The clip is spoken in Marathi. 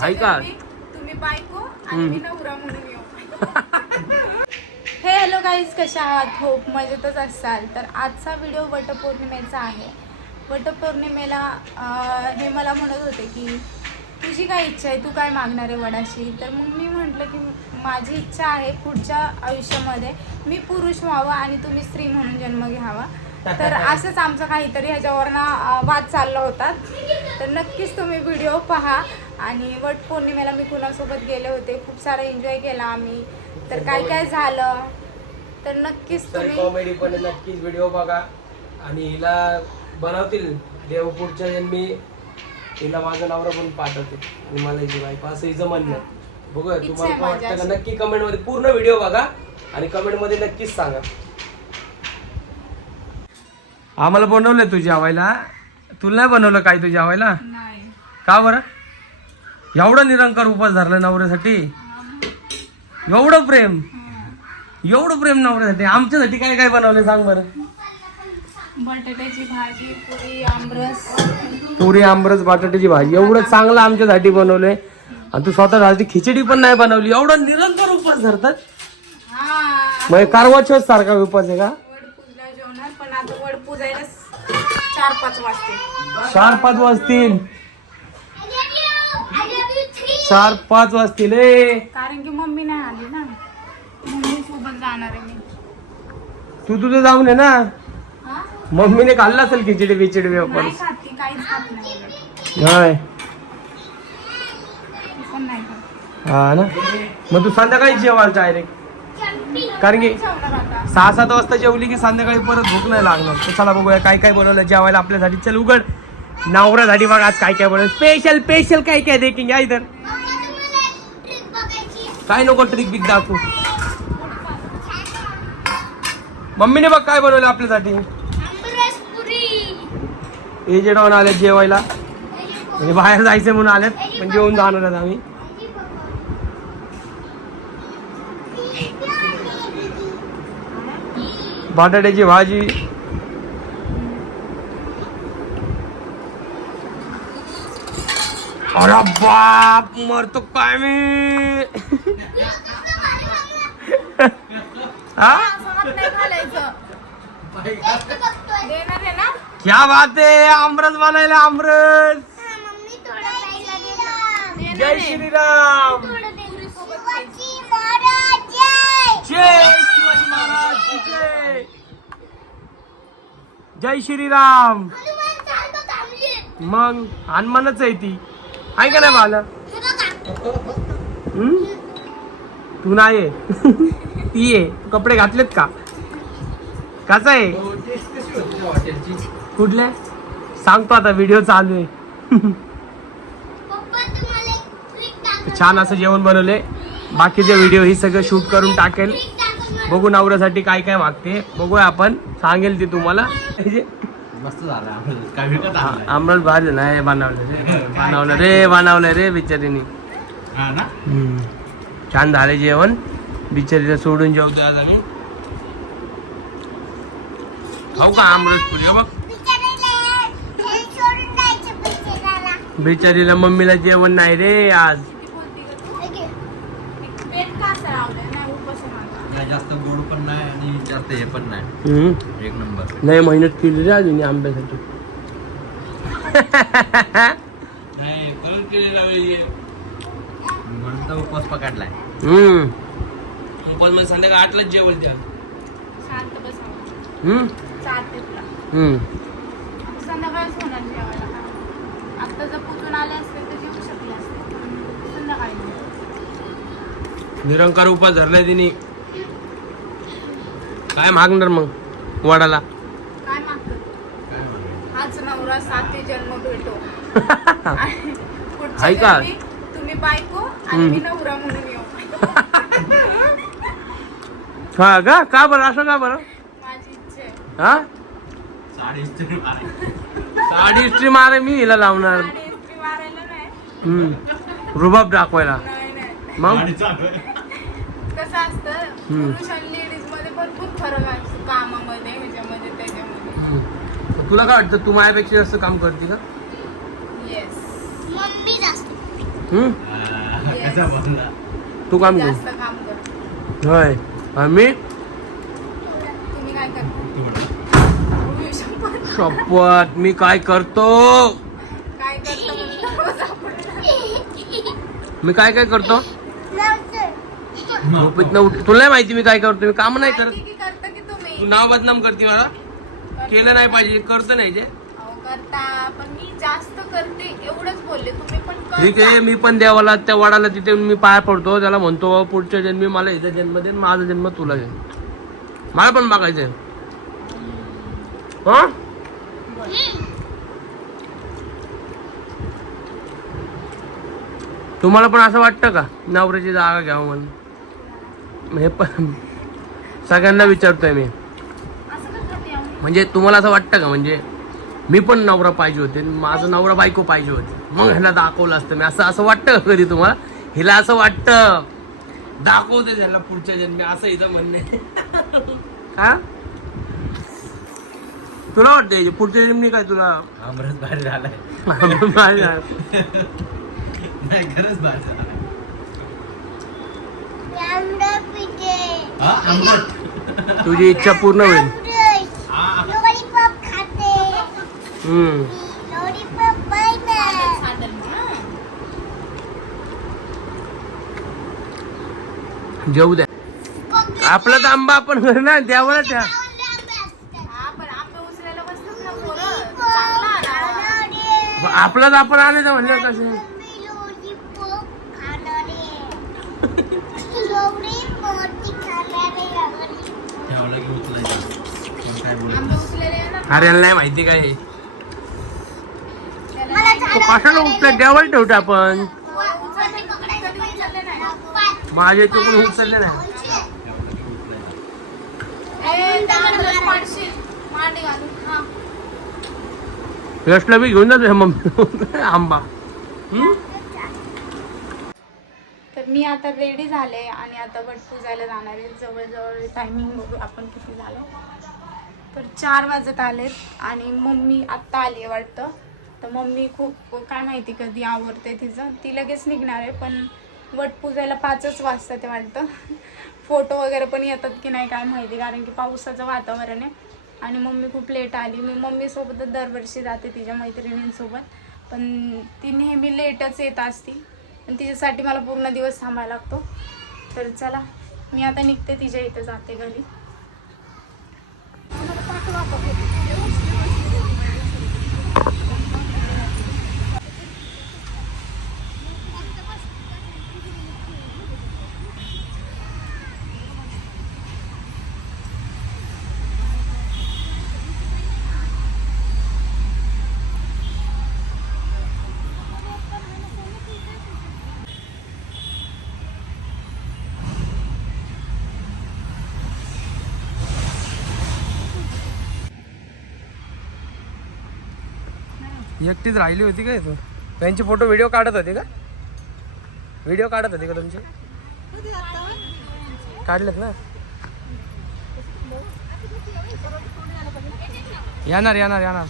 हाय का? तुम्ही बायको आणि मी नवरा म्हणून येऊ. हे हॅलो गाईज कशा आहात? होप मजेतच असाल. तर आजचा व्हिडिओ वटपौर्णिमेचा आहे. वटपौर्णिमेला हे मला म्हणत होते की तुझी काय इच्छा आहे? तू काय मागणार आहे वडाशी? तर मग मी म्हटलं की माझी इच्छा आहे पुढच्या आयुष्यामध्ये मी पुरुष व्हावा आणि तुम्ही स्त्री म्हणून जन्म घ्यावा. तर असंच आमचं काहीतरी ह्याच्यावरनं वाद चालला होता. तर नक्कीच तुम्ही व्हिडिओ पहा. आणि वट पौर्णिमेला मी कुणासोबत गेले होते खूप सारा एन्जॉय केला आम्ही. तर काय काय झालं? तर नक्कीच तुम्ही कॉमेडी पण आहे, नक्कीच व्हिडिओ बघा. आणि हिला बनवतील देव पुढच्या जन्मी हिला माझा नवरा पण पाठवते आणि मला हिची बायको असं हिचं म्हणणं आहे. बघूया इच्छा तुम्हाला आहे काय माझी वाटतं? का अशी. नक्की कमेंटमध्ये पूर्ण व्हिडिओ बघा. आणि कमेंटमध्ये नक्कीच सांगा. आम्हाला बनवलंय तुझ्या जेवायला तुला नाही बनवलं काय तुझ्या जेवायला नाही. का बरं? एवढा निरंकार उपास धरला नवऱ्यासाठी? एवढं प्रेम? एवढं प्रेम नवऱ्यासाठी? आमच्यासाठी काय काय बनवलं सांग बरं? बटाट्याची भाजी पुरी आमरस. पुरी आंबरस बटाट्याची भाजी. एवढं चांगलं आमच्यासाठी बनवलंय. आणि तू स्वतःसाठी खिचडी पण नाही बनवली. एवढं निरंकार उपास धरतात. हा. मग कारवा चौथ सारखा उपास आहे का? जेवणार पण आता वड पूजायला चार पाच वाजते चार पाच वाजतील चार पाच वाजतील कारण की मम्मी नाही आली ना. मम्मी सोबत जाणार आहे मी. तू तुझं जाऊन ये ना? मम्मीने खाल्लं असेल खिचडी बिचडी खात नाही. हा ना. मग तू संध्याकाळी जेवाल डायरेक्ट कारण की सहा सात वाजता जेवली की संध्याकाळी परत भूक नाही लागणार. तर चला बघूया काय काय बनवलं जेवायला आपल्यासाठी. चल उघड. नवऱ्यासाठी बघ आज काय काय बनवलं. स्पेशल स्पेशल काय काय देखील या इधर काय नको ट्रिक बिक दाखवू? मम्मीने बघ काय बनवलं आपल्यासाठी. हे जे आले जेवायला. म्हणजे बाहेर जायचं म्हणून आलेत पण जेवून जाणार आहेत आम्ही. बटाट्याची भाजी. अरे बाप मरतो काय मी? हा? क्या बात आहे आमरस बनायला आमरस जय. श्रीराम जय शिवाजी महाराज की जय जय श्रीराम. मग हनुमानच आहे ती. आहे का नाही हम्म? तू नाही ती आहे. तू कपडे घातलेत का? कसा आहे? कुठले? सांगतो आता व्हिडिओ चालू आहे. छान असं जेवण बनवले बाकीचे व्हिडिओ ही सगळं शूट करून टाकेल. बघू नवऱ्यासाठी काय काय मागते. बघूया आपण. सांगेल ते तुम्हाला. मस्त झाला काय विकत आणलाय? आम्हाला भारी नाही बनवलं रे. बनवलं रे बनवलं रे बिचारीने. हा ना? छान झाले जेवण. बिचारीला सोडून जेवतो आज आम्ही. खाऊ का आमरस पुरी हो बघ बिचारीला मम्मीला जेवण नाही रे आज किती बोलती गं तू? पेट का असं लावलंय? नाही, उपास आहे माझा. काय जास्त गोड पण नाही आणि जास्त हे पण नाही. हम्म. एक नंबर. लय मेहनत केली रे आधी आंब्यासाठी. म्हणून तर उपवास पकडलाय. हम्म. पण मग संध्याकाळी आठलाच जेवण द्या. शांत बसावं. हम्म. चालते तुला. हम्म. संध्याकाळीच होणार जेवायला. आता जर पुजून आले असते तर जेवू शकले असते. पण संध्याकाळी. निरंकार उपास धरलाय तिने. काय मागणार मग? वडाला. काय मागतो काय म्हणणार? हाच नवरा साथी जन्म भेटो. आणि पुढच्या आहे का? जन्मी तुम्ही बायको आणि मी नवरा म्हणून येऊ. हा का का बरं? असं का बरं? माझी इच्छा आहे. हा? साडी इस्त्री मारे मी हिला लावणार. आणि इस्त्री मारायला नाही. हम्म. रुबाब दाखवायला. नाही नाही. मग. कसं असतं पुरुष आणि लेडीजमध्ये भरपूर फरक असतो कामामध्ये ह्याच्यामध्ये त्याच्यामध्ये. तुला काय वाटतं तू माझ्यापेक्षा जास्त काम करते का? येस हम्म? हा. उलटा बोलला तू काम कर. जास्त काम कर होय. आम्ही तुम्ही काय करता? तू बोल. उई, शपथ. शपथ. मी काय करतो? काय करता म्हणून? रोज आपण मी काय काय करतो? झोपेतनं उठ तुला नाही माहिती मी काय करतो मी काम नाही करत. माहिती की करता की तू नाव बदनाम करते मला केलं नाही पाहिजे करतो नाही जे. अहो, करता पण मी जास्त करते एवढंच बोलले. तुम्ही पण ठीक करता. आहे मी पण देवाला त्या वडाला तिथे मी पाय पडतो त्याला म्हणतो "बाबा, पुढच्या जन्मी मला इथं जन्म दे आणि माझा जन्म तुला दे. मला पण मागायचंय. हा? तुम्हाला पण असं वाटतं का? नवऱ्याची जागा घ्यावं म्हणून. हे पण सगळ्यांना विचारतोय मी? म्हणजे तुम्हाला असं वाटतं का? म्हणजे मी पण नवरा पाहिजे होते माझं नवरा बायको पाहिजे होते. मग ह्याला दाखवलं असतं. मी असं असं वाटतं का कधी तुम्हाला? हिला असं वाटतं. दाखवते त्याला पुढच्या जन्मी असं इथं म्हणणे का तुला वाटतं पुढच्या जन्मी काय तुला? आमरस बाहेर झालाय. नाही खरंच बाहेर झालाय हा तुझी इच्छा पूर्ण होईल. हा हम्म. जेऊ द्या. आपला तर आंबा आपण घरी ना द्यावं त्या हा, आला. आपलाच आपण आले तर म्हणलं कसं? यांना नाही माहिती काय कशाला उपल्या देवाला ठेवतो आपण. माझ्या चुकून उचलले नाही. हा. यशला बी घेऊन जातो मम्मी आंबा हम्म? तर मी आता रेडी झाले आणि आता वट पूजायला जाणार आहे जवळजवळ टायमिंग बघू आपण किती झालं तर चार वाजत आलेत आणि मम्मी आत्ता आली आहे वाटतं. तर मम्मी खूप काय माहिती कधी आवडते तिचं. ती लगेच निघणार आहे पण वट पूजायला पाचच वाजता ते वाटतं. फोटो वगैरे पण येतात की नाही काय माहिती कारण की पावसाचं वातावरण आहे. आणि मम्मी खूप लेट आली. मी मम्मीसोबतच दरवर्षी जाते तिच्या मैत्रिणींसोबत. पण ती नेहमी लेटच येत असती. आणि तिच्यासाठी मला पूर्ण दिवस थांबायला लागतो. तर चला मी आता निघते तिच्या इथं जाते घरी. クワク。एकटीच राहिली होती काय तू? त्यांचे फोटो व्हिडिओ काढत होते का? व्हिडिओ काढत होते का तुमचे? काढलेत ना? येणार येणार येणार.